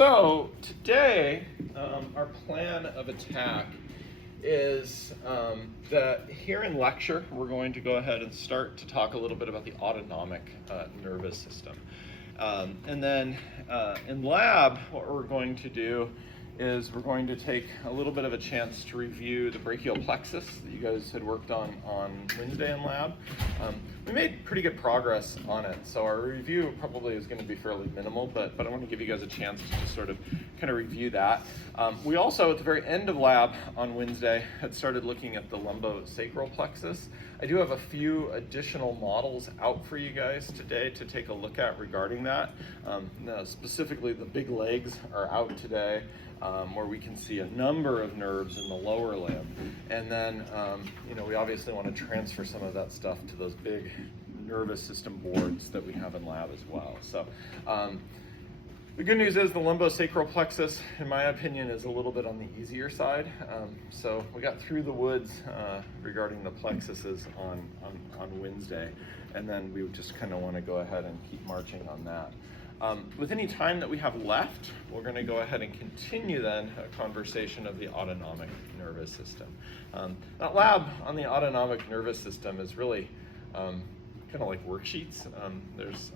So today, our plan of attack is that here in lecture, we're going to go ahead and start to talk a little bit about the autonomic nervous system. And then in lab, what we're going to do is we're going to take a little bit of a chance to review the brachial plexus that you guys had worked on Wednesday in lab. We made pretty good progress on it, so our review probably is going to be fairly minimal, but I want to give you guys a chance to sort of kind of review that. We also, at the very end of lab on Wednesday, had started looking at the lumbosacral plexus. I do have a few additional models out for you guys today to take a look at regarding that. Specifically, the big legs are out today, where we can see a number of nerves in the lower limb. And then, we obviously want to transfer some of that stuff to those big nervous system boards that we have in lab as well. So the good news is the lumbosacral plexus, in my opinion, is a little bit on the easier side. So we got through the woods regarding the plexuses on Wednesday, and then we just kind of want to go ahead and keep marching on that. With any time that we have left, we're going to go ahead and continue then a conversation of the autonomic nervous system. That lab on the autonomic nervous system is really kind of like worksheets.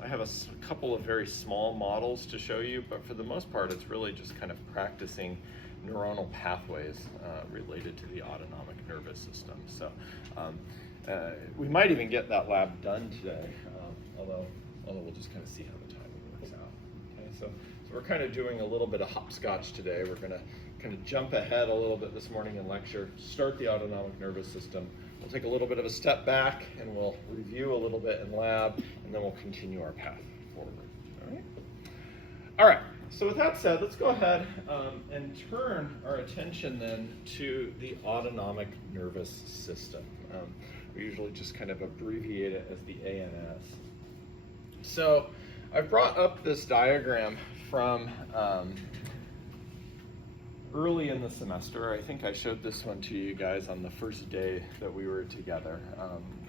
I have a couple of very small models to show you, but for the most part, it's really just kind of practicing neuronal pathways related to the autonomic nervous system. So we might even get that lab done today, although we'll just kind of see how the timing works out. Okay, so we're kind of doing a little bit of hopscotch today. We're going to kind of jump ahead a little bit this morning in lecture, start the autonomic nervous system. We'll take a little bit of a step back and we'll review a little bit in lab, and then we'll continue our path forward. All right, so with that said, let's go ahead and turn our attention then to the autonomic nervous system. We usually just kind of abbreviate it as the ANS. So I've brought up this diagram from early in the semester. I think I showed this one to you guys on the first day that we were together,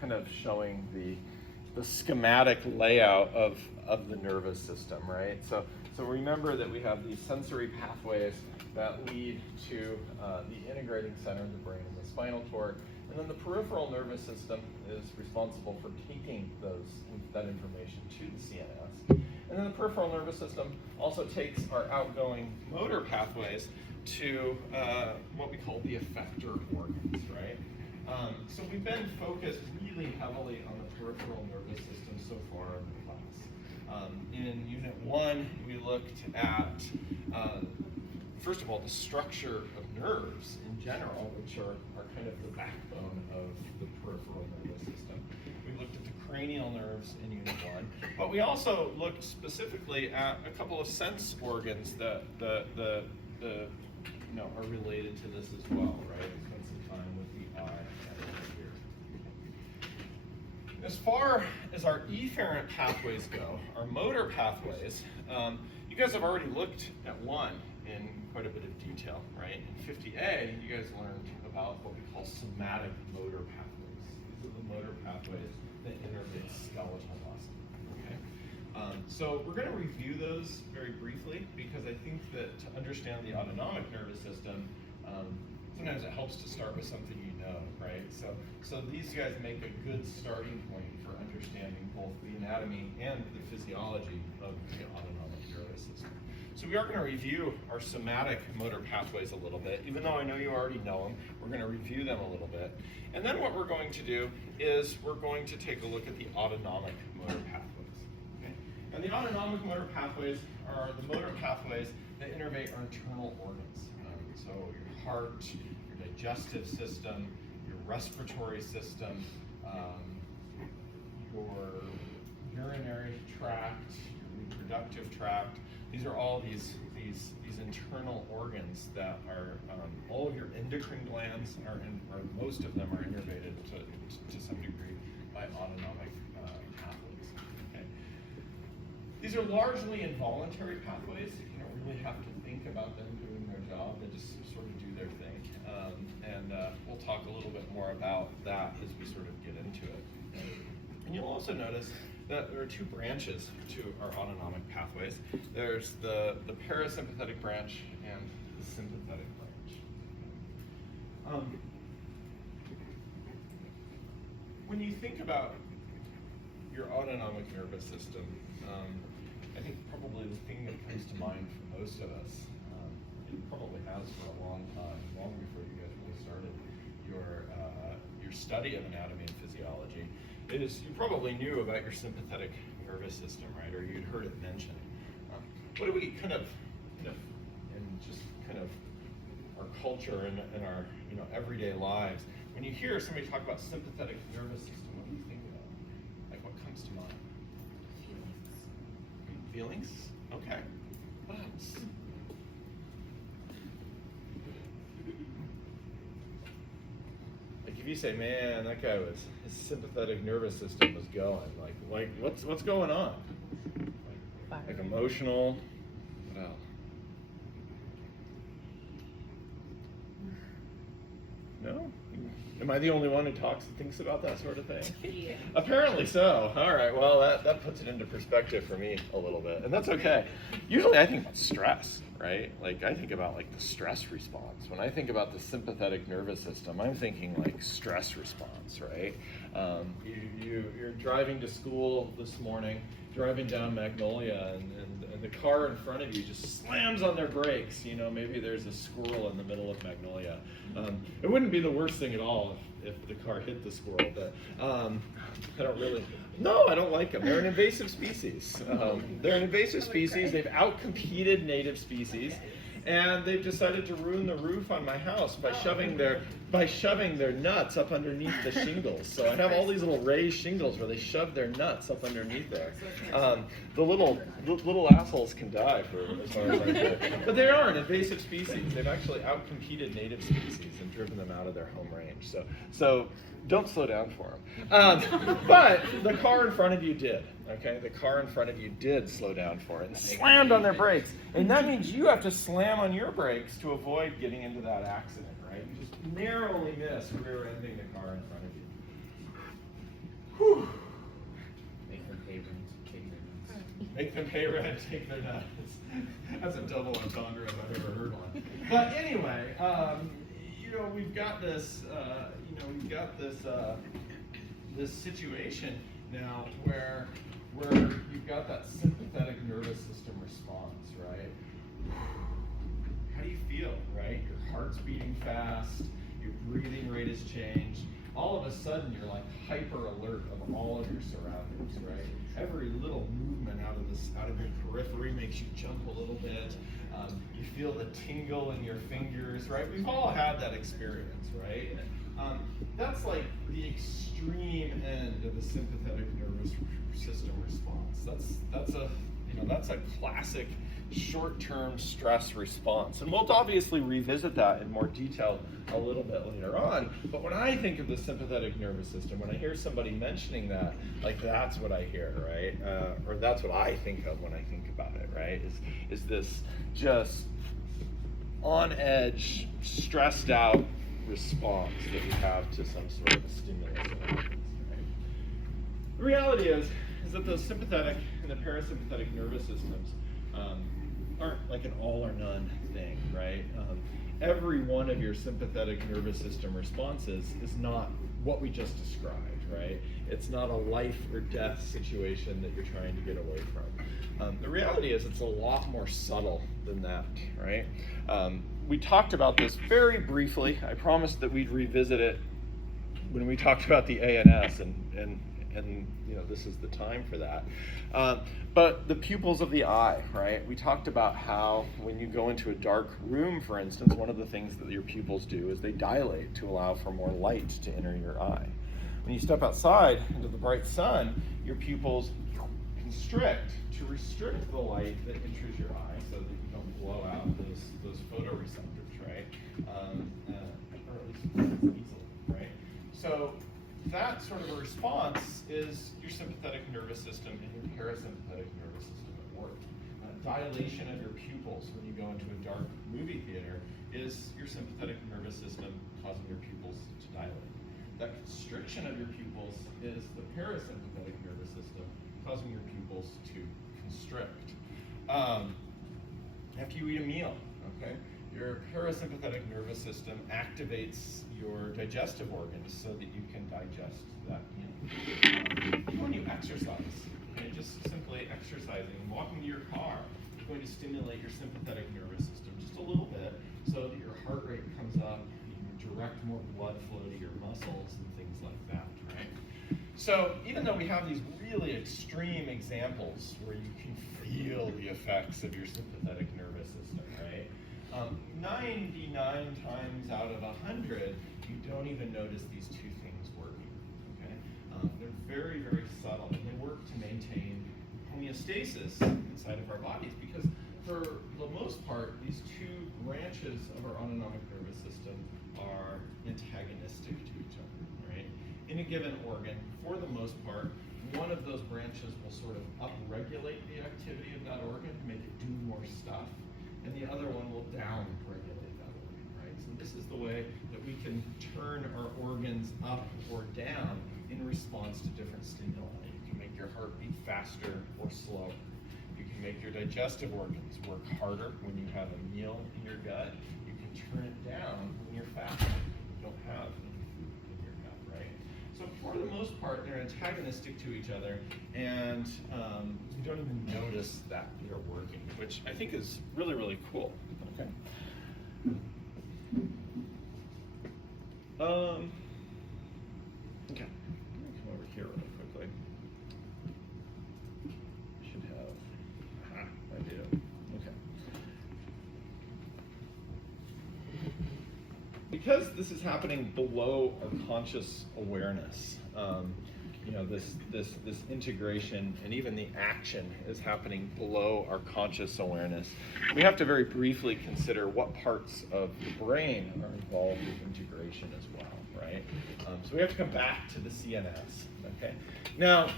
kind of showing the schematic layout of the nervous system, right? So remember that we have these sensory pathways that lead to the integrating center of the brain and the spinal cord, and then the peripheral nervous system is responsible for taking that information to the CNS. And then the peripheral nervous system also takes our outgoing motor pathways to what we call the effector organs, right? So we've been focused really heavily on the peripheral nervous system so far in the class. In Unit 1, we looked at, first of all, the structure of nerves in general, which are kind of the backbone of the peripheral nervous system. We looked at the cranial nerves in Unit 1, but we also looked specifically at a couple of sense organs that are related to this as well, right? We spent some time with the eye and the ear. As far as our efferent pathways go, our motor pathways, you guys have already looked at one in quite a bit of detail, right? In 50A, you guys learned about what we call somatic motor pathways. These are the motor pathways that innervate skeletal muscle, okay? So we're going to review those very briefly because I think that to understand the autonomic nervous system, sometimes it helps to start with something you know, right? So these guys make a good starting point for understanding both the anatomy and the physiology of the autonomic nervous system. So we are going to review our somatic motor pathways a little bit. Even though I know you already know them, we're going to review them a little bit. And then what we're going to do is we're going to take a look at the autonomic motor pathways. Okay? And the autonomic motor pathways are the motor pathways that innervate our internal organs. So your heart, your digestive system, your respiratory system, your urinary tract, your reproductive tract. These are all these internal organs that are, all of your endocrine glands or most of them are innervated to some degree by autonomic pathways. Okay? These are largely involuntary pathways. You don't really have to think about them doing their job. They just sort of do their thing. And we'll talk a little bit more about that as we sort of get into it. And you'll also notice that there are two branches to our autonomic pathways. There's the parasympathetic branch and the sympathetic branch. When you think about your autonomic nervous system, I think probably the thing that comes to mind for most of us, it probably has for a long time, long before you guys really started your study of anatomy and physiology, is you probably knew about your sympathetic nervous system, right? Or you'd heard it mentioned. What do we kind of in just kind of our culture and our everyday lives, when you hear somebody talk about sympathetic nervous system, what do you think about? Like, what comes to mind? Feelings. Okay. What else? Like, if you say, man, that guy his sympathetic nervous system was going. Like what's going on? Like emotional. What else? No? Am I the only one who thinks about that sort of thing? Yeah. Apparently so. All right, well, that puts it into perspective for me a little bit, and that's okay. Usually I think about stress, right? Like, I think about, like, the stress response. When I think about the sympathetic nervous system, I'm thinking, like, stress response, right? You're driving to school this morning, driving down Magnolia, and the car in front of you just slams on their brakes. Maybe there's a squirrel in the middle of Magnolia. It wouldn't be the worst thing at all if the car hit the squirrel, but I don't like them. They're an invasive species. They're an invasive species. They've outcompeted native species, and they've decided to ruin the roof on my house by shoving their nuts up underneath the shingles. So I have all these little raised shingles where they shove their nuts up underneath there. The little assholes can die for as far as I know. But they are an invasive species. They've actually outcompeted native species and driven them out of their home range. So don't slow down for them. But the car in front of you did. Okay, the car in front of you did slow down for it and slammed on their brakes. And that means you have to slam on your brakes to avoid getting into that accident, right? You just narrowly miss rear-ending the car in front of you. Whew. Make them pay rent, take their nuts. Make them pay rent, take their nuts. That's a double entendre if I've ever heard one. But anyway, we've got this, this situation now where you've got that sympathetic nervous system response, right? How do you feel, right? Your heart's beating fast, your breathing rate has changed. All of a sudden, you're like hyper alert of all of your surroundings, right? Every little movement out of your periphery makes you jump a little bit. You feel the tingle in your fingers, right? We've all had that experience, right? That's like the extreme end of the sympathetic nervous system response. That's a classic short-term stress response. And we'll obviously revisit that in more detail a little bit later on. But when I think of the sympathetic nervous system, when I hear somebody mentioning that, like, that's what I hear, right? Or that's what I think of when I think about it, right? Is this just on edge, stressed out response that we have to some sort of a stimulus. Right? The reality is that the sympathetic and the parasympathetic nervous systems aren't like an all or none thing, right? Every one of your sympathetic nervous system responses is not what we just described, right? It's not a life or death situation that you're trying to get away from. The reality is it's a lot more subtle than that, right? We talked about this very briefly. I promised that we'd revisit it when we talked about the ANS, and this is the time for that. But the pupils of the eye, right? We talked about how when you go into a dark room, for instance, one of the things that your pupils do is they dilate to allow for more light to enter your eye. When you step outside into the bright sun, your pupils constrict to restrict the light that enters your eye so that you don't blow out those photoreceptors, right? Or at least easily, right? So that sort of a response is your sympathetic nervous system and your parasympathetic nervous system at work. Dilation of your pupils when you go into a dark movie theater is your sympathetic nervous system causing your pupils to dilate. That constriction of your pupils is the parasympathetic nervous system causing your pupils to constrict. After you eat a meal, okay, your parasympathetic nervous system activates your digestive organs so that you can digest that meal. When you exercise, okay, just simply exercising, walking to your car, is going to stimulate your sympathetic nervous system just a little bit so that your heart rate comes up, you can direct more blood flow to your muscles and things like that, right? So even though we have these really extreme examples where you can feel the effects of your sympathetic nervous system, right? 99 times out of 100, you don't even notice these two things working, okay? They're very, very subtle, and they work to maintain homeostasis inside of our bodies, because for the most part, these two branches of our autonomic nervous system are antagonistic to each other, right? In a given organ, for the most part, one of those branches will sort of upregulate the activity of that organ, make it do more stuff, and the other one will down-regulate that organ, right? So this is the way that we can turn our organs up or down in response to different stimuli. You can make your heart beat faster or slower. You can make your digestive organs work harder when you have a meal in your gut. You can turn it down when you're fasting. You don't have any food in your gut, right? So for the most part, they're antagonistic to each other, and you don't even notice that they're working, which I think is really, really cool. Okay. Okay. Let me come over here really quickly. Should have. I do. Okay. Because this is happening below our conscious awareness, you know, this integration and even the action is happening below our conscious awareness. We have to very briefly consider what parts of the brain are involved with integration as well, right? So we have to come back to the CNS, okay? Now,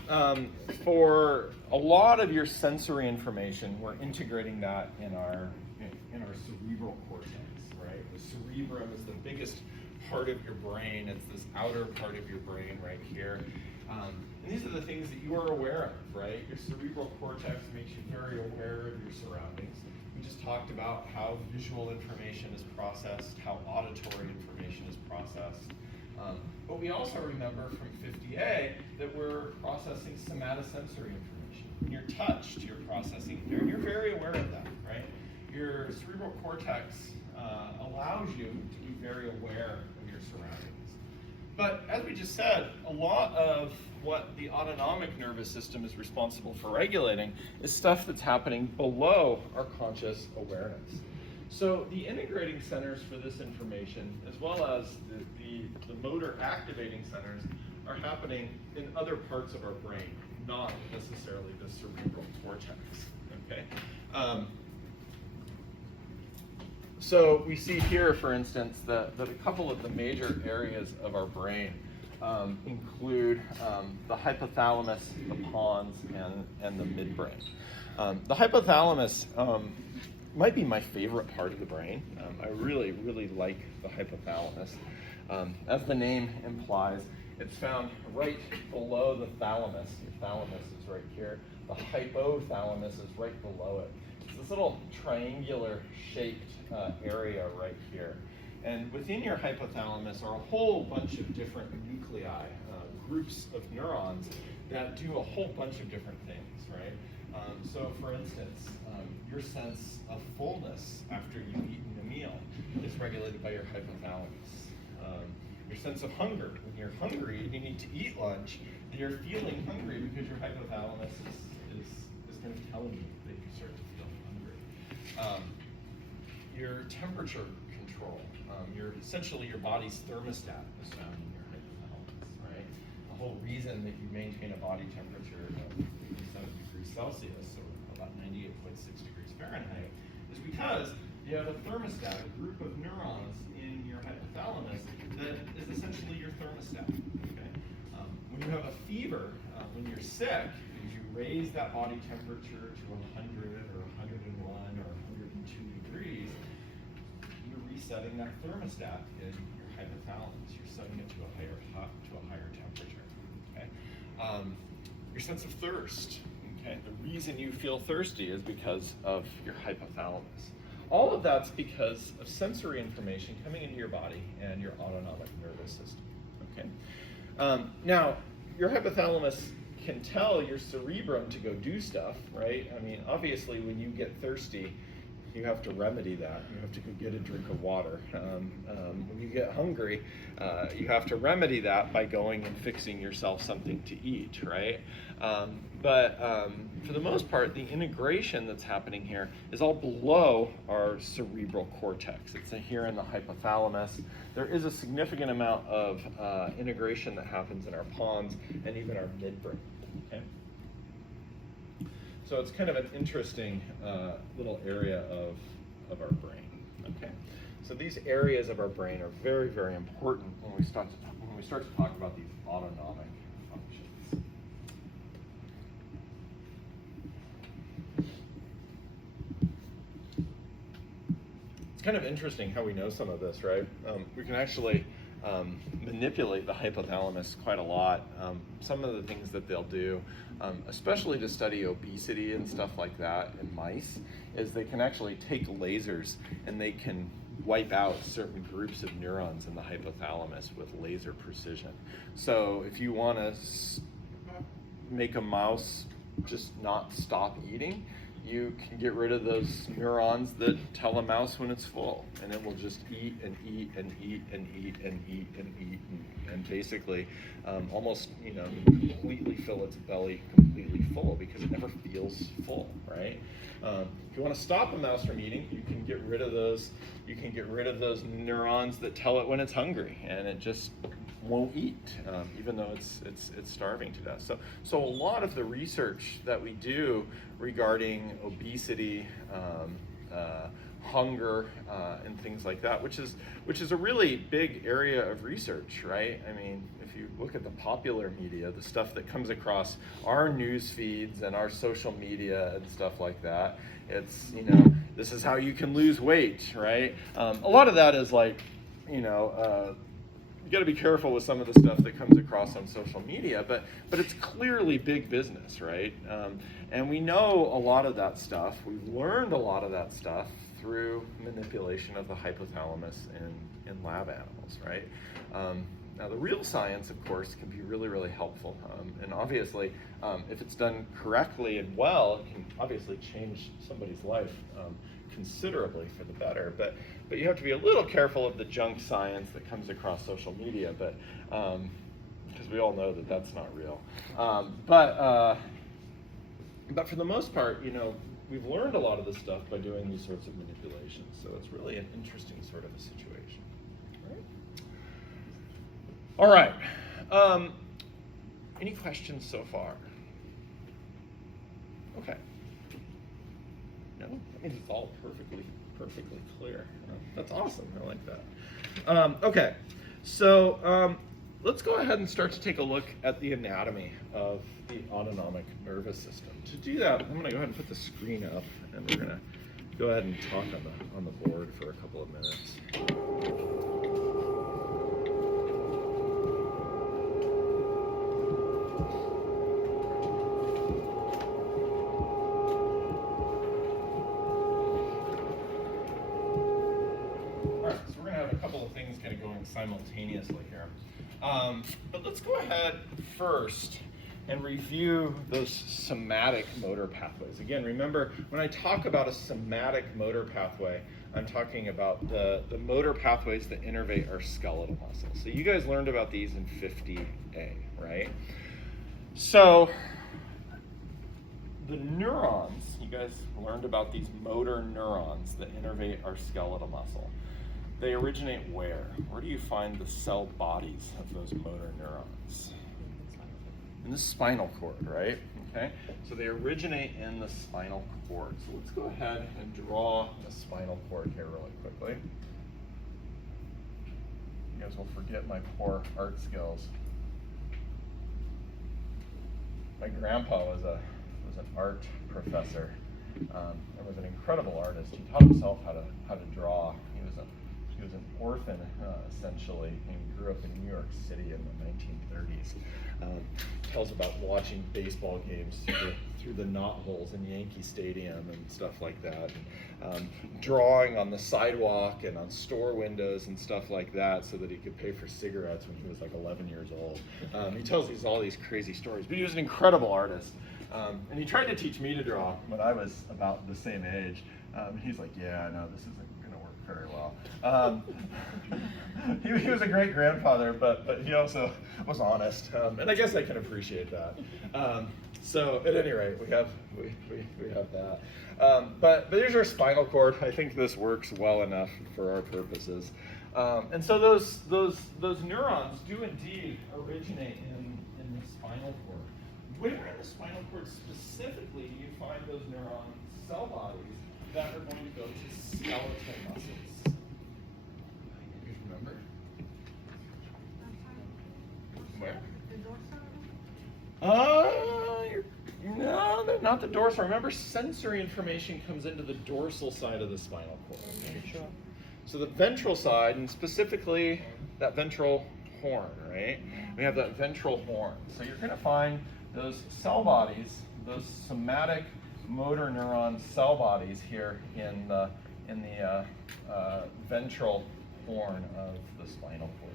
for a lot of your sensory information, we're integrating that in our cerebral cortex, right? The cerebrum is the biggest part of your brain. It's this outer part of your brain right here. And these are the things that you are aware of, right? Your cerebral cortex makes you very aware of your surroundings. We just talked about how visual information is processed, how auditory information is processed. But we also remember from 50A that we're processing somatosensory information. When you're touched, you're processing there, and you're very aware of that, right? Your cerebral cortex allows you to be very aware of your surroundings. But as we just said, a lot of what the autonomic nervous system is responsible for regulating is stuff that's happening below our conscious awareness. So the integrating centers for this information, as well as the motor activating centers, are happening in other parts of our brain, not necessarily the cerebral cortex, okay? So we see here, for instance, that a couple of the major areas of our brain include the hypothalamus, the pons, and the midbrain. The hypothalamus might be my favorite part of the brain. I really, really like the hypothalamus. As the name implies, it's found right below the thalamus. Your thalamus is right here. The hypothalamus is right below it. It's this little triangular shaped area right here. And within your hypothalamus are a whole bunch of different nuclei, groups of neurons that do a whole bunch of different things, right? So for instance, your sense of fullness after you've eaten a meal is regulated by your hypothalamus. Your sense of hunger, when you're hungry and you need to eat lunch, you're feeling hungry because your hypothalamus is kind of telling you that you start to feel hungry. Your temperature control, essentially your body's thermostat is found in your hypothalamus, right? The whole reason that you maintain a body temperature of 87 degrees Celsius, so about 98.6 degrees Fahrenheit, is because you have a thermostat, a group of neurons in your hypothalamus that is essentially your thermostat, okay? When you have a fever, when you're sick, you raise that body temperature to 100 or 101 or 102 degrees, you're resetting that thermostat in your hypothalamus. You're setting it to a higher temperature, okay? your sense of thirst. Okay, the reason you feel thirsty is because of your hypothalamus. All of that's because of sensory information coming into your body and your autonomic nervous system. Okay, now your hypothalamus can tell your cerebrum to go do stuff, right? I mean, obviously, when you get thirsty, you have to remedy that. You have to go get a drink of water. When you get hungry, you have to remedy that by going and fixing yourself something to eat, right? But for the most part, the integration that's happening here is all below our cerebral cortex. It's here in the hypothalamus. There is a significant amount of integration that happens in our pons and even our midbrain. Okay? So it's kind of an interesting little area of our brain. Okay, so these areas of our brain are very, very important when we start to talk about these autonomic functions. It's kind of interesting how we know some of this, right? We can actually manipulate the hypothalamus quite a lot. Some of the things that they'll do, especially to study obesity and stuff like that in mice, is they can actually take lasers and they can wipe out certain groups of neurons in the hypothalamus with laser precision. So if you want to make a mouse just not stop eating, you can get rid of those neurons that tell a mouse when it's full, and it will just eat and eat and eat and eat and eat and eat and basically almost completely fill its belly completely full because it never feels full, right? If you want to stop a mouse from eating, you can get rid of those. You can get rid of those neurons that tell it when it's hungry, and it just won't eat, even though it's starving to death. So a lot of the research that we do regarding obesity, hunger, and things like that, which is a really big area of research, right? I mean, if you look at the popular media, the stuff that comes across our news feeds and our social media and stuff like that, it's this is how you can lose weight, right? A lot of that is like, you got to be careful with some of the stuff that comes across on social media, but it's clearly big business, right? And we know a lot of that stuff. We've learned a lot of that stuff through manipulation of the hypothalamus in lab animals, right? Now, the real science, of course, can be really, really helpful. And obviously, if it's done correctly and well, it can obviously change somebody's life considerably for the better. But you have to be a little careful of the junk science that comes across social media, because we all know that that's not real. But for the most part, we've learned a lot of this stuff by doing these sorts of manipulations. So it's really an interesting sort of a situation. All right. Any questions so far? Okay. No, that means it's all perfectly clear. That's awesome. I like that. Okay, so let's go ahead and start to take a look at the anatomy of the autonomic nervous system. To do that, I'm going to go ahead and put the screen up, and we're going to go ahead and talk on the board for a couple of minutes. Simultaneously here. But let's go ahead first and review those somatic motor pathways. Again, remember, when I talk about a somatic motor pathway, I'm talking about the motor pathways that innervate our skeletal muscles. So you guys learned about these in 50A, right? So the neurons, you guys learned about these motor neurons that innervate our skeletal muscle. They originate where? Where do you find the cell bodies of those motor neurons? In the spinal cord, right? Okay, so they originate in the spinal cord. So let's go ahead and draw the spinal cord here really quickly. You guys will forget my poor art skills. My grandpa was an art professor and was an incredible artist. He taught himself how to draw. He was an orphan, essentially, and grew up in New York City in the 1930s. tells about watching baseball games through the knot holes in Yankee Stadium and stuff like that. And, drawing on the sidewalk and on store windows and stuff like that so that he could pay for cigarettes when he was like 11 years old. He tells all these crazy stories, but he was an incredible artist. And he tried to teach me to draw when I was about the same age. He's like, yeah, no, this isn't going to work very well. He was a great grandfather, but he also was honest, and I guess I can appreciate that. So at any rate, we have that. But here's our spinal cord. I think this works well enough for our purposes. And so those neurons do indeed originate in the spinal cord. Where in the spinal cord specifically do you find those neuron cell bodies that are going to go to skeletal muscles? You remember? Where? No, they're not the dorsal. Remember, sensory information comes into the dorsal side of the spinal cord. So the ventral side, and specifically that ventral horn, right? We have that ventral horn. So you're going to find those cell bodies, those somatic motor neuron cell bodies here in the ventral horn of the spinal cord.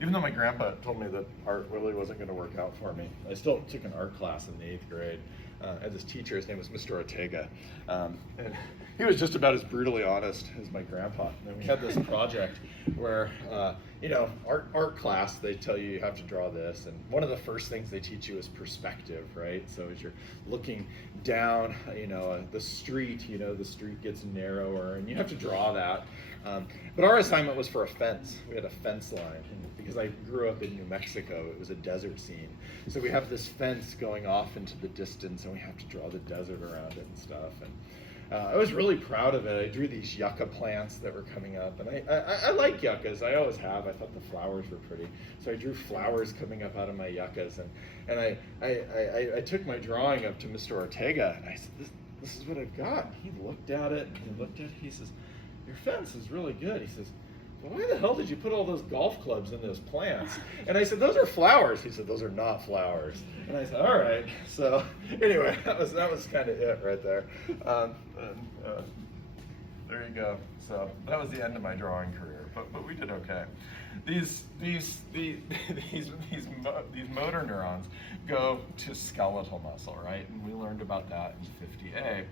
Even though my grandpa told me that art really wasn't going to work out for me, I still took an art class in the 8th grade. I had this teacher, his name was Mr. Ortega, and he was just about as brutally honest as my grandpa. And we had this project where, art class, they tell you have to draw this, and one of the first things they teach you is perspective, right? So as you're looking down, the street, the street gets narrower, and you have to draw that. But our assignment was for a fence. We had a fence line, and because I grew up in New Mexico, it was a desert scene. So we have this fence going off into the distance, and we have to draw the desert around it and stuff. And I was really proud of it. I drew these yucca plants that were coming up, and I like yuccas. I always have. I thought the flowers were pretty, so I drew flowers coming up out of my yuccas. And I took my drawing up to Mr. Ortega, and I said, "This is what I've got." He looked at it, and he says, "Your fence is really good." He says, "Well, why the hell did you put all those golf clubs in those plants?" And I said, "Those are flowers." He said, "Those are not flowers." And I said, "All right." So anyway, that was kind of it right there. There you go. So that was the end of my drawing career, but we did okay. These motor neurons go to skeletal muscle, right? And we learned about that in 50A.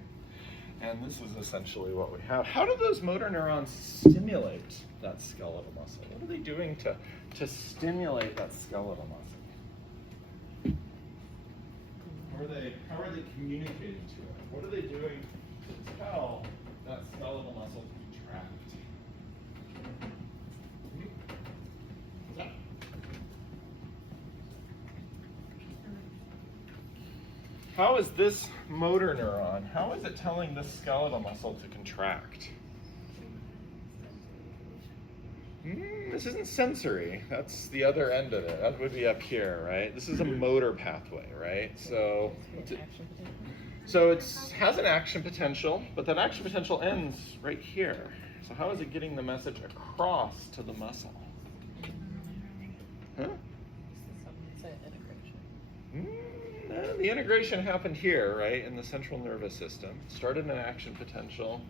And this is essentially what we have. How do those motor neurons stimulate that skeletal muscle? What are they doing to stimulate that skeletal muscle? How are they communicating to it? What are they doing to tell that skeletal muscle to contract? What's that? How is this motor neuron, how is it telling this skeletal muscle to contract? This isn't sensory. That's the other end of it. That would be up here, right? This is a motor pathway, right? So it has an action potential, but that action potential ends right here. So how is it getting the message across to the muscle? Huh? The integration happened here, right, in the central nervous system. Started an action potential,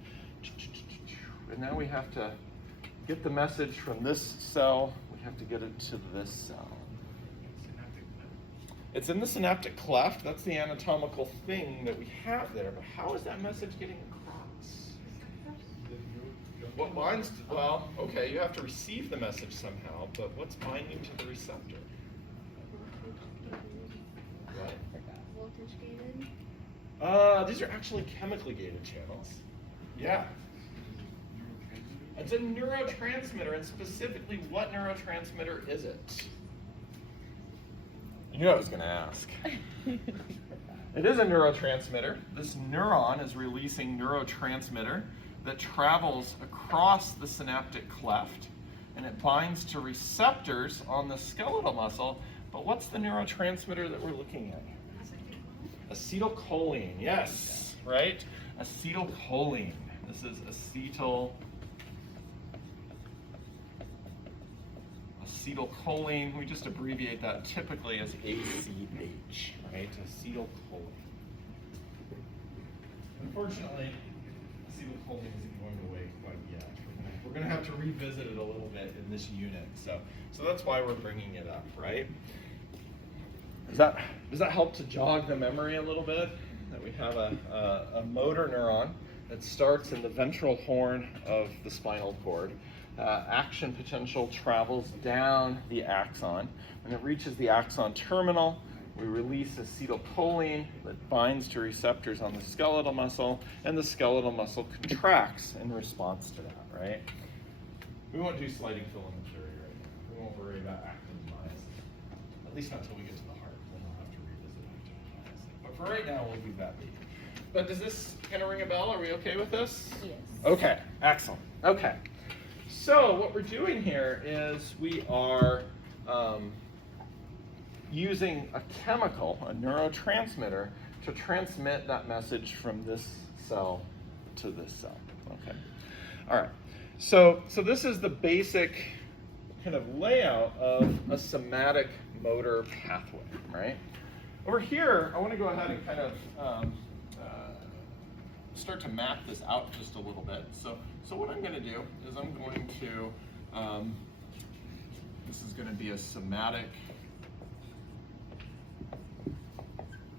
and now we have to get the message from this cell, we have to get it to this cell. It's in the synaptic cleft. That's the anatomical thing that we have there, but how is that message getting across? What binds to, well, okay, you have to receive the message somehow, but what's binding to the receptor? What? Voltage gated? These are actually chemically gated channels. Yeah. It's a neurotransmitter, and specifically, what neurotransmitter is it? You knew I was going to ask. It is a neurotransmitter. This neuron is releasing neurotransmitter that travels across the synaptic cleft, and it binds to receptors on the skeletal muscle. But what's the neurotransmitter that we're looking at? Acetylcholine, yes, right? Acetylcholine. This is acetylcholine. We just abbreviate that typically as ACH, right? Acetylcholine. Unfortunately, acetylcholine isn't going away quite yet. We're going to have to revisit it a little bit in this unit. So that's why we're bringing it up, right? Does that help to jog the memory a little bit? That we have a motor neuron that starts in the ventral horn of the spinal cord. Action potential travels down the axon. When it reaches the axon terminal, we release acetylcholine that binds to receptors on the skeletal muscle, and the skeletal muscle contracts in response to that, right? We won't do sliding filamentary right now. We won't worry about actin myosin, at least not until we get to the heart. Then we'll have to revisit actin myosin. But for right now, we'll do that later. But does this kind of ring a bell? Are we okay with this? Yes. Okay, excellent. Okay. So what we're doing here is we are using a chemical, a neurotransmitter, to transmit that message from this cell to this cell. Okay. All right. So this is the basic kind of layout of a somatic motor pathway, right? Over here, I want to go ahead and kind of start to map this out just a little bit. So what I'm going to do is I'm going to, this is going to be a somatic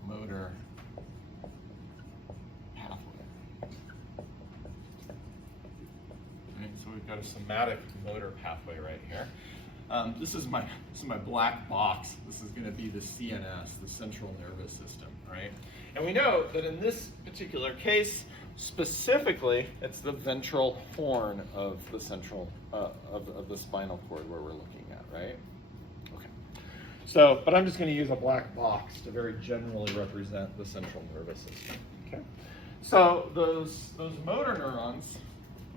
motor pathway. Right, so we've got a somatic motor pathway right here. This is my black box. This is going to be the CNS, the central nervous system, right? And we know that in this particular case, specifically, it's the ventral horn of the central of the spinal cord where we're looking at, right? Okay. So, but I'm just going to use a black box to very generally represent the central nervous system. Okay. So those motor neurons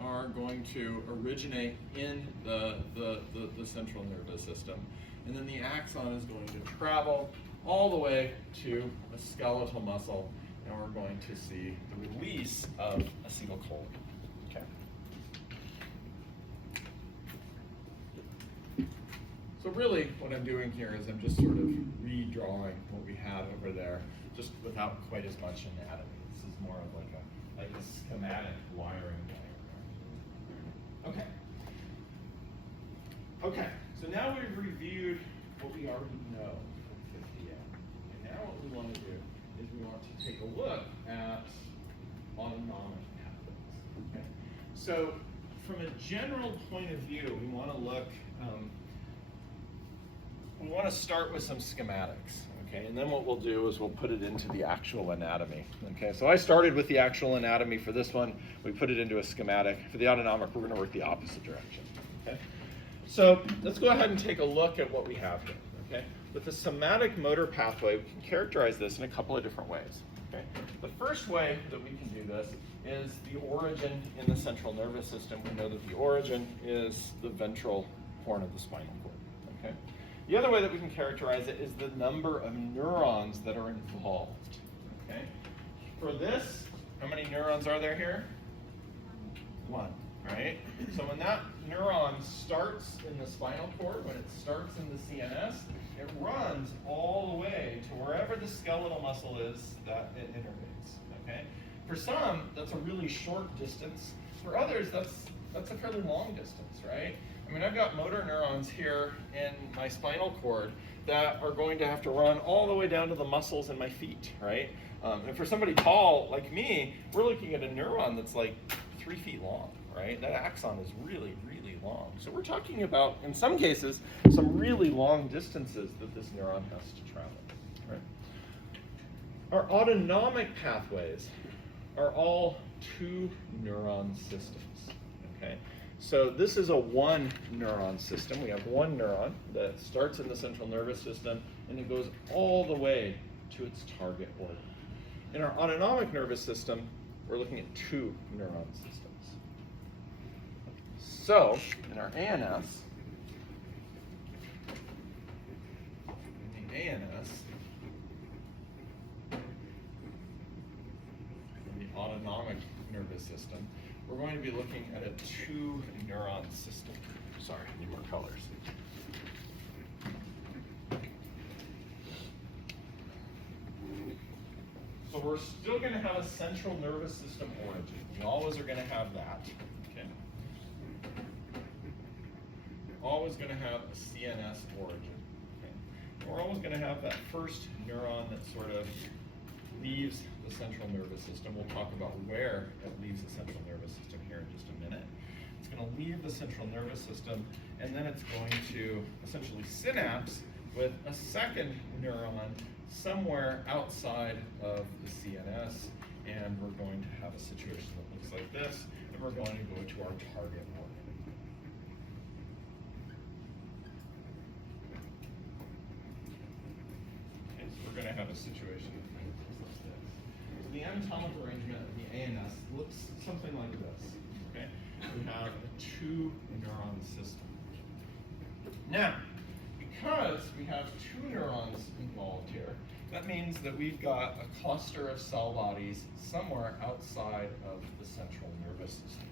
are going to originate in the central nervous system, and then the axon is going to travel all the way to a skeletal muscle, and we're going to see the release of acetylcholine. Okay. So really what I'm doing here is I'm just sort of redrawing what we had over there, just without quite as much anatomy. This is more of like a schematic wiring diagram. Okay. Okay, so now we've reviewed what we already know from 50A. And now what we want to do is we want to take a look at autonomic pathways. Okay? So from a general point of view, we want to look, we want to start with some schematics. Okay, and then what we'll do is we'll put it into the actual anatomy. Okay, so I started with the actual anatomy for this one. We put it into a schematic. For the autonomic, we're going to work the opposite direction. Okay, so let's go ahead and take a look at what we have here. Okay, with the somatic motor pathway, we can characterize this in a couple of different ways. Okay, the first way that we can do this is the origin in the central nervous system. We know that the origin is the ventral horn of the spinal cord. Okay. The other way that we can characterize it is the number of neurons that are involved. Okay? For this, how many neurons are there here? One, right? So when that neuron starts in the spinal cord, when it starts in the CNS, it runs all the way to wherever the skeletal muscle is that it innervates. Okay? For some, that's a really short distance. For others, that's a fairly long distance, right? I mean, I've got motor neurons here in my spinal cord that are going to have to run all the way down to the muscles in my feet, right? And for somebody tall like me, we're looking at a neuron that's like 3 feet long, right? That axon is really, really long. So we're talking about, in some cases, some really long distances that this neuron has to travel, right? Our autonomic pathways are all 2 neuron systems, okay? So this is a 1 neuron system. We have 1 neuron that starts in the central nervous system and it goes all the way to its target organ. In our autonomic nervous system, we're looking at 2 neuron systems. So in our ANS, in the autonomic nervous system, we're going to be looking at a 2-neuron system. Sorry, I need more colors. So we're still going to have a central nervous system origin. We always are going to have that. Okay. Always going to have a CNS origin. Okay. We're always going to have that first neuron that sort of leaves the central nervous system. We'll talk about where it leaves the central nervous system here in just a minute. It's going to leave the central nervous system, and then it's going to essentially synapse with a second neuron somewhere outside of the CNS, and we're going to have a situation that looks like this, and we're going to go to our target organ. Okay, so we're going to have a situation that looks like this. So the anatomic arrangement of the ANS looks something like this. Okay, we have a 2-neuron system. Now, because we have 2 neurons involved here, that means that we've got a cluster of cell bodies somewhere outside of the central nervous system,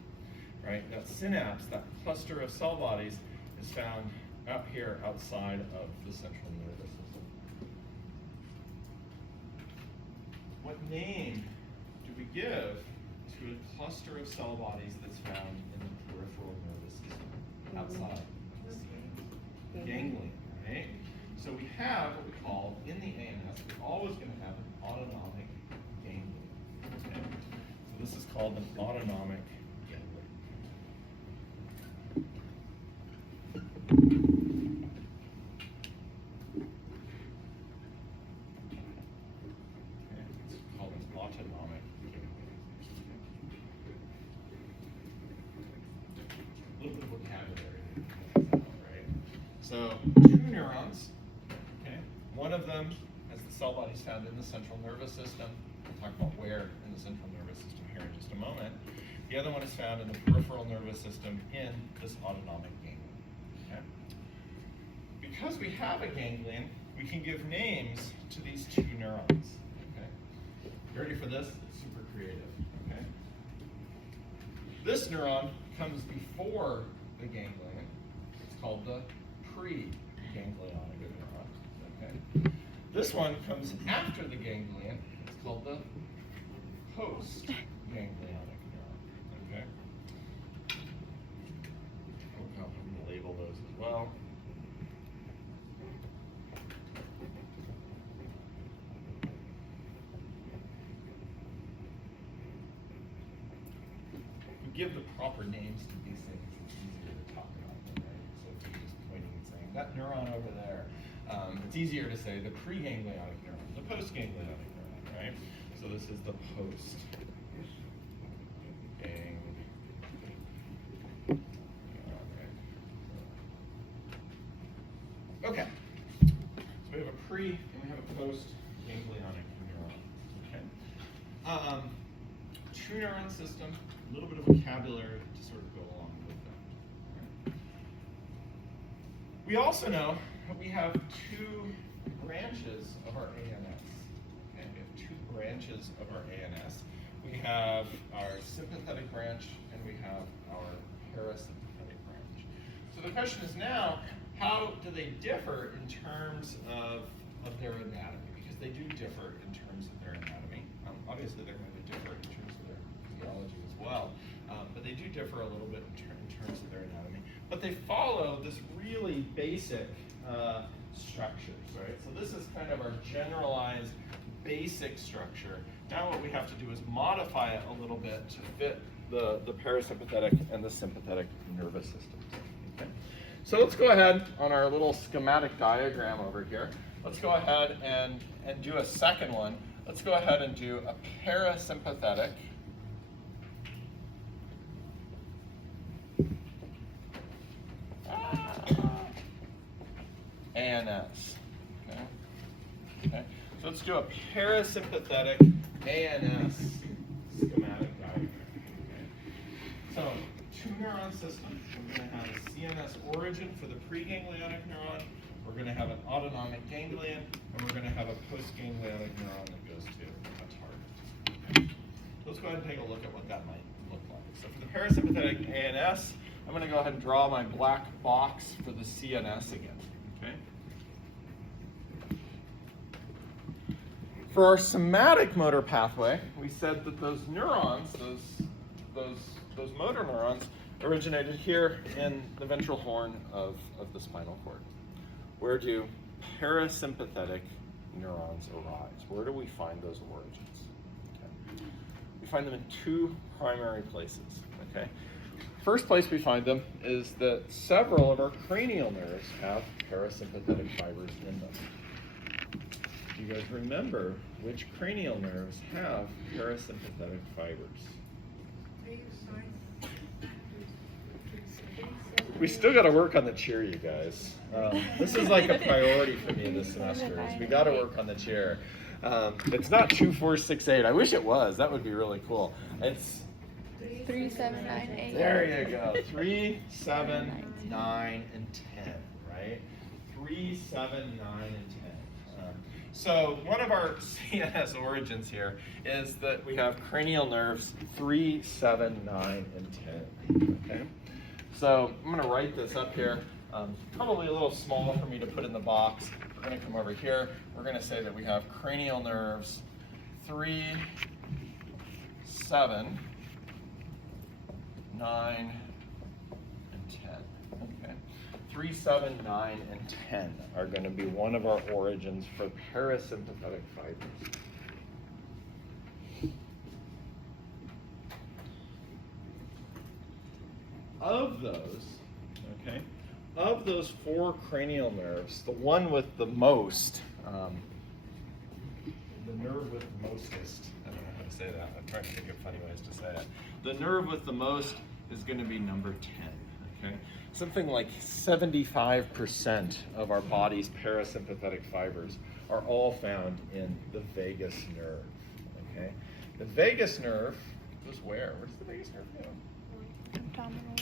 right? That synapse, that cluster of cell bodies, is found out here outside of the central nervous system. What name do we give to a cluster of cell bodies that's found in the peripheral nervous system outside? Ganglion, right? So we have what we call, in the ANS, we're always going to have an autonomic ganglion. Okay? So this is called an autonomic ganglion. Okay? It's called an autonomic ganglion. A little bit of vocabulary, right? So 2 neurons. One of them has the cell bodies found in the central nervous system. We'll talk about where in the central nervous system here in just a moment. The other one is found in the peripheral nervous system in this autonomic ganglion. Okay? Because we have a ganglion, we can give names to these 2 neurons. Okay? You ready for this? It's super creative. Okay? This neuron comes before the ganglion. It's called the pre-ganglionic neuron. Okay. This one comes after the ganglion. It's called the post-ganglionic neuron. Okay. I'm going to label those as well. If we give the proper names to these things, it's easier to talk about them, right? So if you're just pointing and saying, that neuron over there, it's easier to say the pre-ganglionic neuron, the post-ganglionic neuron, right? So this is the post-ganglionic. Okay. So we have a pre and we have a post-ganglionic neuron. Okay. 2-neuron system, a little bit of vocabulary to sort of go along with that. Okay. We also know that we have 2 branches of our ANS. Okay, we have 2 branches of our ANS. We have our sympathetic branch and we have our parasympathetic branch. So the question is now, how do they differ in terms of their anatomy? Because they do differ in terms of their anatomy. Obviously, they're going to differ in terms of their physiology as well, but they do differ a little bit in terms of their anatomy. But they follow this really basic structures, right? So this is kind of our generalized basic structure. Now what we have to do is modify it a little bit to fit the parasympathetic and the sympathetic nervous systems. Okay? So let's go ahead on our little schematic diagram over here. Let's go ahead and do a second one. Let's go ahead and do a parasympathetic ANS. Okay. So let's do a parasympathetic ANS schematic diagram. Okay. So 2-neuron system. We're going to have a CNS origin for the preganglionic neuron. We're going to have an autonomic ganglion, and we're going to have a postganglionic neuron that goes to a target. Okay. So let's go ahead and take a look at what that might look like. So for the parasympathetic ANS, I'm going to go ahead and draw my black box for the CNS again. Okay. For our somatic motor pathway, we said that those neurons, those motor neurons, originated here in the ventral horn of the spinal cord. Where do parasympathetic neurons arise? Where do we find those origins? Okay. We find them in two primary places. Okay. First place we find them is that several of our cranial nerves have parasympathetic fibers in them. Do you guys remember which cranial nerves have parasympathetic fibers? We still got to work on the chair, you guys. This is like a priority for me this semester. Is we got to work on the chair. It's not 2, 4, 6, 8. I wish it was. That would be really cool. It's 3, 7, 9, 8. There you go. 3, 7, 9, and 10. Right? 3, 7, 9, and 10. So one of our CNS origins here is that we have cranial nerves 3, 7, 9, and 10. Okay. So I'm going to write this up here. Probably a little small for me to put in the box. We're going to come over here. We're going to say that we have cranial nerves 3, 7, 9, and 10. Okay. 3, 7, 9, and 10 are going to be one of our origins for parasympathetic fibers. Of those 4 cranial nerves, the one with the most, the nerve with the mostest, I don't know how to say that. I'm trying to think of funny ways to say it. The nerve with the most is going to be number 10. Okay, something like 75% of our body's parasympathetic fibers are all found in the vagus nerve. Okay, the vagus nerve goes where? Where does the vagus nerve go?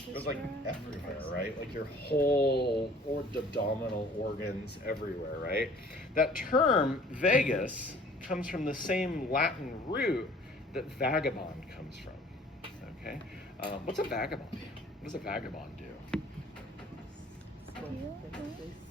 It goes like everywhere, right? Like your whole abdominal organs everywhere, right? That term vagus comes from the same Latin root that vagabond comes from. Okay, what's a vagabond? What does a vagabond do?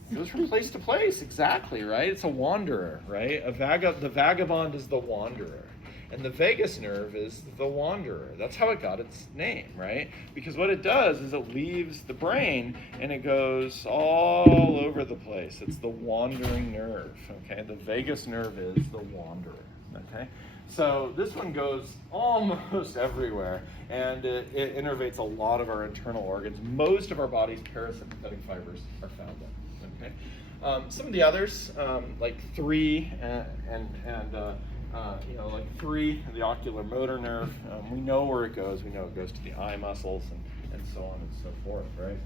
It goes from place to place, exactly, right? It's a wanderer, right? The vagabond is the wanderer. And the vagus nerve is the wanderer. That's how it got its name, right? Because what it does is it leaves the brain and it goes all over the place. It's the wandering nerve, okay? The vagus nerve is the wanderer, okay? So this one goes almost everywhere, and it innervates a lot of our internal organs. Most of our body's parasympathetic fibers are found there, okay? Some of the others, like 3 like 3, the ocular motor nerve, we know where it goes. We know it goes to the eye muscles and so on and so forth, right?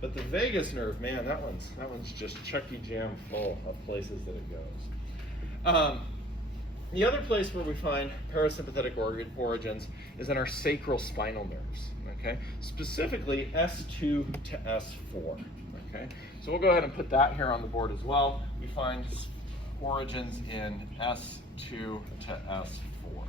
But the vagus nerve, man, that one's just Chucky Jam full of places that it goes. The other place where we find parasympathetic origins is in our sacral spinal nerves, okay? Specifically S2 to S4, okay? So we'll go ahead and put that here on the board as well. We find origins in S2 to S4.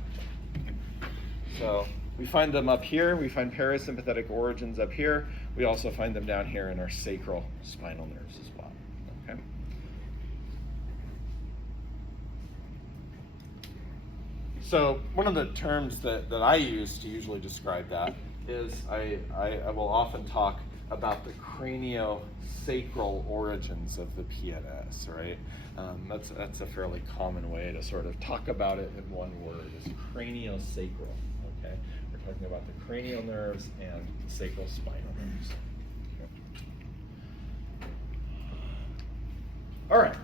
So we find them up here. We find parasympathetic origins up here. We also find them down here in our sacral spinal nerves as well. Okay. So one of the terms that I use to usually describe that is I will often talk about the craniosacral origins of the PNS, right? That's a fairly common way to sort of talk about it in one word, is craniosacral, okay? We're talking about the cranial nerves and the sacral spinal nerves. Okay. All right.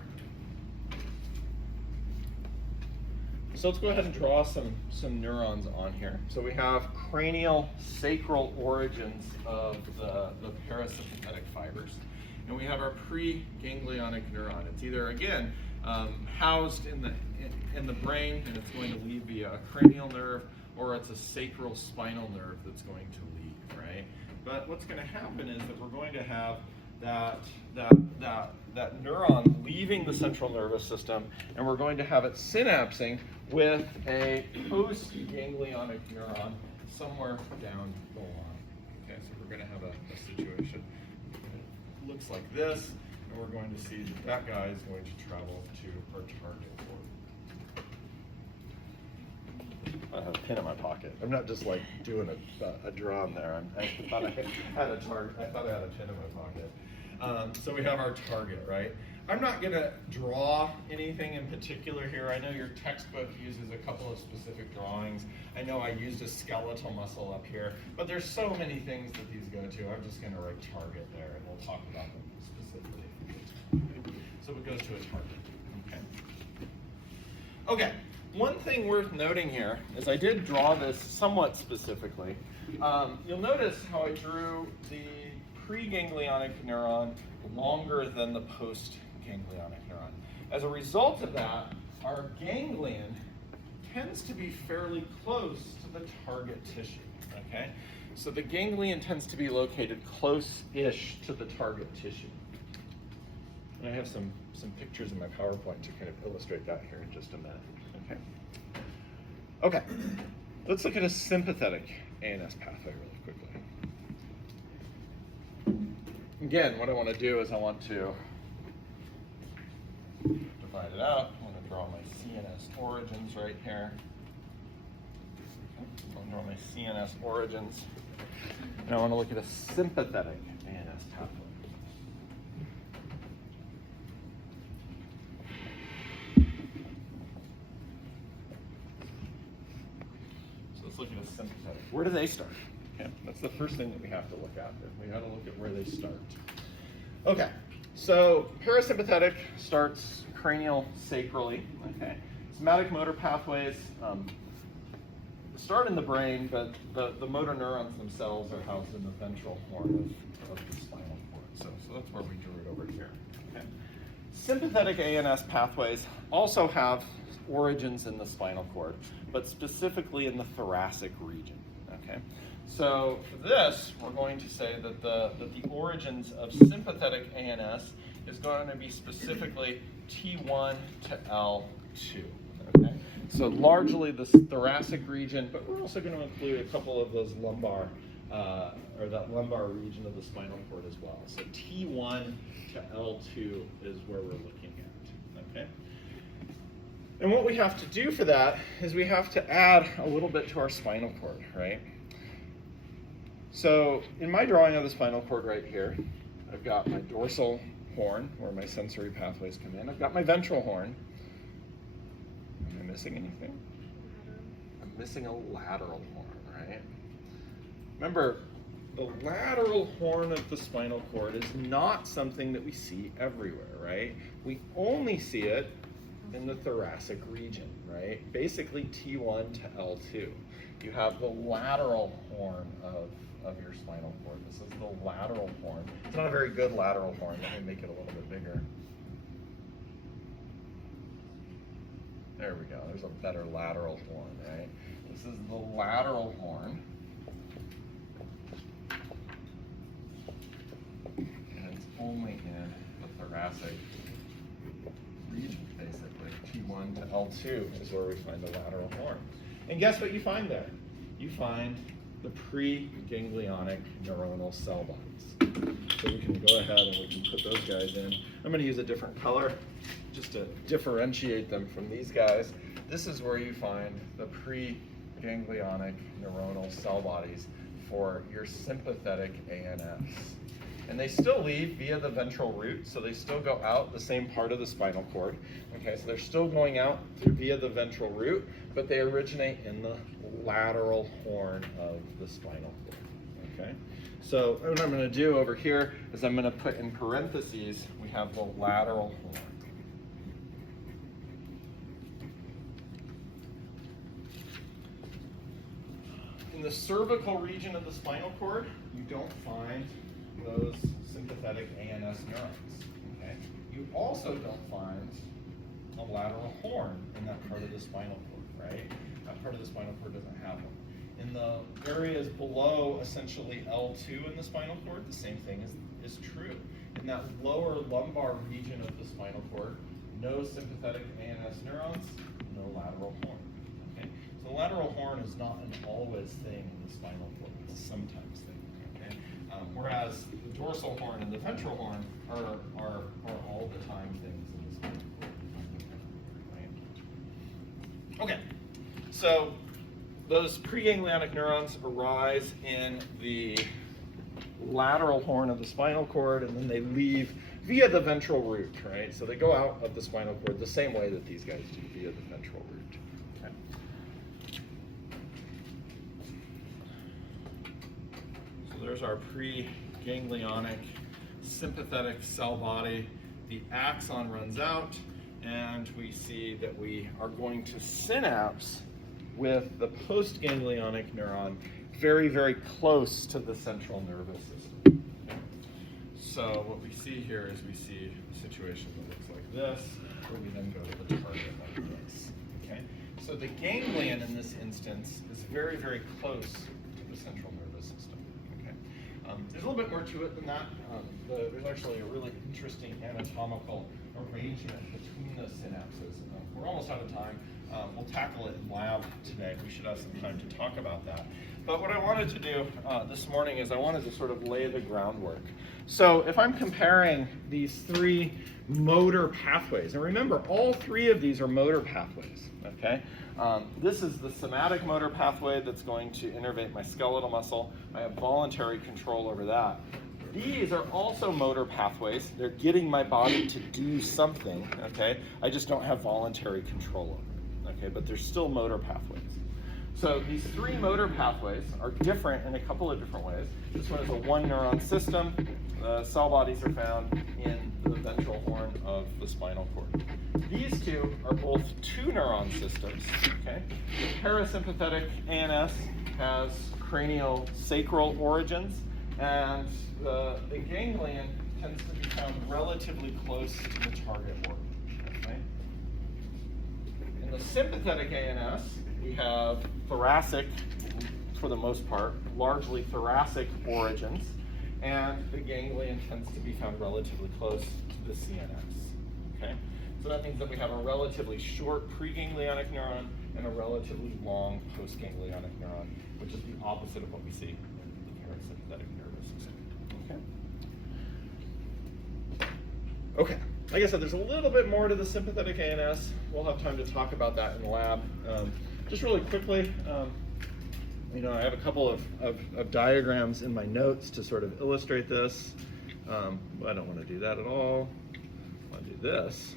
So let's go ahead and draw some neurons on here. So we have cranial sacral origins of the parasympathetic fibers. And we have our preganglionic neuron. It's either, again, housed in the brain, and it's going to leave via a cranial nerve, or it's a sacral spinal nerve that's going to leave, right? But what's going to happen is that we're going to have that neuron leaving the central nervous system, and we're going to have it synapsing with a post-ganglionic neuron somewhere down the line. Okay, so we're going to have a situation that looks like this, and we're going to see that that guy is going to travel to our target cord. I have a pin in my pocket. I'm not just like doing a drum there. I thought I had a target. I thought I had a pin in my pocket. So we have our target, right? I'm not going to draw anything in particular here. I know your textbook uses a couple of specific drawings. I know I used a skeletal muscle up here, but there's so many things that these go to. I'm just going to write target there, and we'll talk about them specifically. So it goes to a target. Okay. Okay. One thing worth noting here is I did draw this somewhat specifically. You'll notice how I drew the preganglionic neuron longer than the postganglionic neuron. As a result of that, our ganglion tends to be fairly close to the target tissue, okay? So the ganglion tends to be located close-ish to the target tissue. And I have some pictures in my PowerPoint to kind of illustrate that here in just a minute. Okay, let's look at a sympathetic ANS pathway really quickly. Again, what I want to do is I want to divide it out. I'm going to draw my CNS origins right here. I'll draw my CNS origins. And I want to look at a sympathetic ANS pathway. Look at a sympathetic. Where do they start? Okay, that's the first thing that we have to look at. We got to look at where they start. Okay, so parasympathetic starts cranial sacrally. Okay, somatic motor pathways start in the brain, but the motor neurons themselves are housed in the ventral horn of the spinal cord. So that's where we drew it over here. Okay, sympathetic ANS pathways also have origins in the spinal cord, but specifically in the thoracic region, okay? So for this, we're going to say that the origins of sympathetic ANS is going to be specifically T1 to L2, okay? So largely the thoracic region, but we're also going to include a couple of those lumbar, or that lumbar region of the spinal cord as well. So T1 to L2 is where we're looking at, okay? And what we have to do for that is we have to add a little bit to our spinal cord, right? So in my drawing of the spinal cord right here, I've got my dorsal horn where my sensory pathways come in. I've got my ventral horn. Am I missing anything? I'm missing a lateral horn, right? Remember, the lateral horn of the spinal cord is not something that we see everywhere, right? We only see it in the thoracic region, right? Basically T1 to L2. You have the lateral horn of your spinal cord. This is the lateral horn. It's not a very good lateral horn. Let me make it a little bit bigger. There we go. There's a better lateral horn, right? This is the lateral horn. And it's only in the thoracic region, basically. T1 to L2 is where we find the lateral horn. And guess what you find there? You find the preganglionic neuronal cell bodies. So we can go ahead and we can put those guys in. I'm going to use a different color just to differentiate them from these guys. This is where you find the preganglionic neuronal cell bodies for your sympathetic ANS. And they still leave via the ventral root, so they still go out the same part of the spinal cord. Okay, so they're still going out via the ventral root, but they originate in the lateral horn of the spinal cord. Okay, so what I'm going to do over here is I'm going to put in parentheses, we have the lateral horn. In the cervical region of the spinal cord, you don't find those sympathetic ANS neurons. Okay? You also don't find a lateral horn in that part of the spinal cord, right? That part of the spinal cord doesn't have one. In the areas below essentially L2 in the spinal cord, the same thing is true. in that lower lumbar region of the spinal cord, no sympathetic ANS neurons, no lateral horn. Okay? So the lateral horn is not an always thing in the spinal cord, it's a sometimes thing. Okay? Whereas the dorsal horn and the ventral horn are all the time things in the spinal cord. Right? Okay, so those preganglionic neurons arise in the lateral horn of the spinal cord, and then they leave via the ventral root, right? So they go out of the spinal cord the same way that these guys do, via the ventral root. Okay. So there's our preganglionic sympathetic cell body. The axon runs out, and we see that we are going to synapse with the postganglionic neuron very, very close to the central nervous system. Okay? So what we see here is we see a situation that looks like this, where we then go to the target like this. Okay? So the ganglion in this instance is very, very close to the central nervous system. Okay? There's a little bit more to it than that. There's actually a really interesting anatomical arrangement between the synapses. We're almost out of time. We'll tackle it in lab today. We should have some time to talk about that. But what I wanted to do this morning is I wanted to sort of lay the groundwork. So if I'm comparing these three motor pathways, and remember, all three of these are motor pathways, okay? This is the somatic motor pathway that's going to innervate my skeletal muscle. I have voluntary control over that. These are also motor pathways. They're getting my body to do something, okay? I just don't have voluntary control over it, okay? But they're still motor pathways. So these three motor pathways are different in a couple of different ways. This one is a one neuron system. The cell bodies are found in the ventral horn of the spinal cord. These two are both two neuron systems, okay? The parasympathetic ANS has craniosacral origins, and the ganglion tends to be found relatively close to the target organ. Okay? In the sympathetic ANS, we have thoracic, for the most part, largely thoracic origins, and the ganglion tends to be found relatively close to the CNS. Okay? So that means that we have a relatively short preganglionic neuron and a relatively long postganglionic neuron, which is the opposite of what we see in the parasympathetic nervous system. Okay, like I said, there's a little bit more to the sympathetic ANS. We'll have time to talk about that in the lab. Just really quickly, I have a couple of diagrams in my notes to sort of illustrate this. I don't want to do that at all. I want to do this.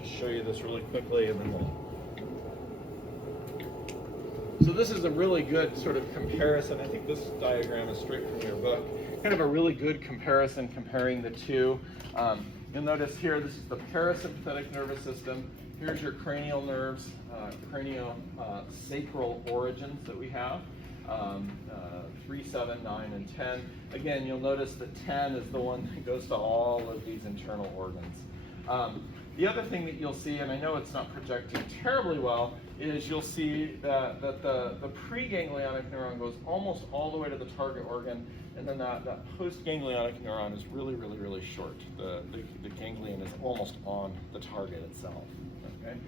Just show you this really quickly, and then we'll. So this is a really good sort of comparison. I think this diagram is straight from your book. Kind of a really good comparison comparing the two. You'll notice here, this is the parasympathetic nervous system. Here's your cranial nerves, craniosacral origins that we have, 3, 7, 9, and 10. Again, you'll notice that 10 is the one that goes to all of these internal organs. The other thing that you'll see, and I know it's not projecting terribly well, is you'll see that the preganglionic neuron goes almost all the way to the target organ, and then that postganglionic neuron is really, really, really short. The ganglion is almost on the target itself. Okay?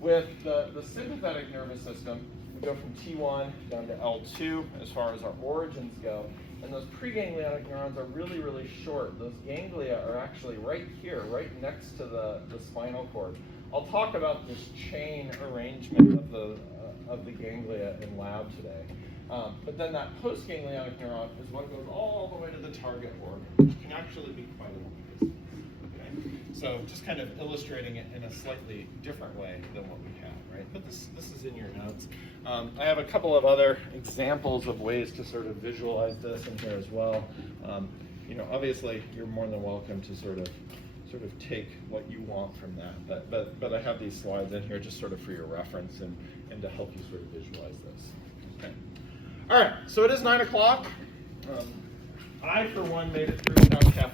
With the sympathetic nervous system, we go from T1 down to L2 as far as our origins go, and those preganglionic neurons are really, really short. Those ganglia are actually right here, right next to the spinal cord. I'll talk about this chain arrangement of the ganglia in lab today. But then that postganglionic neuron is what goes all the way to the target organ, which can actually be quite a long distance. Okay? So just kind of illustrating it in a slightly different way than what we have, right? But this is in your notes. I have a couple of other examples of ways to sort of visualize this in here as well. Obviously you're more than welcome to sort of take what you want from that. But I have these slides in here just sort of for your reference and to help you sort of visualize this. Okay. All right, so it is 9 o'clock. I, for one, made it through without caffeine.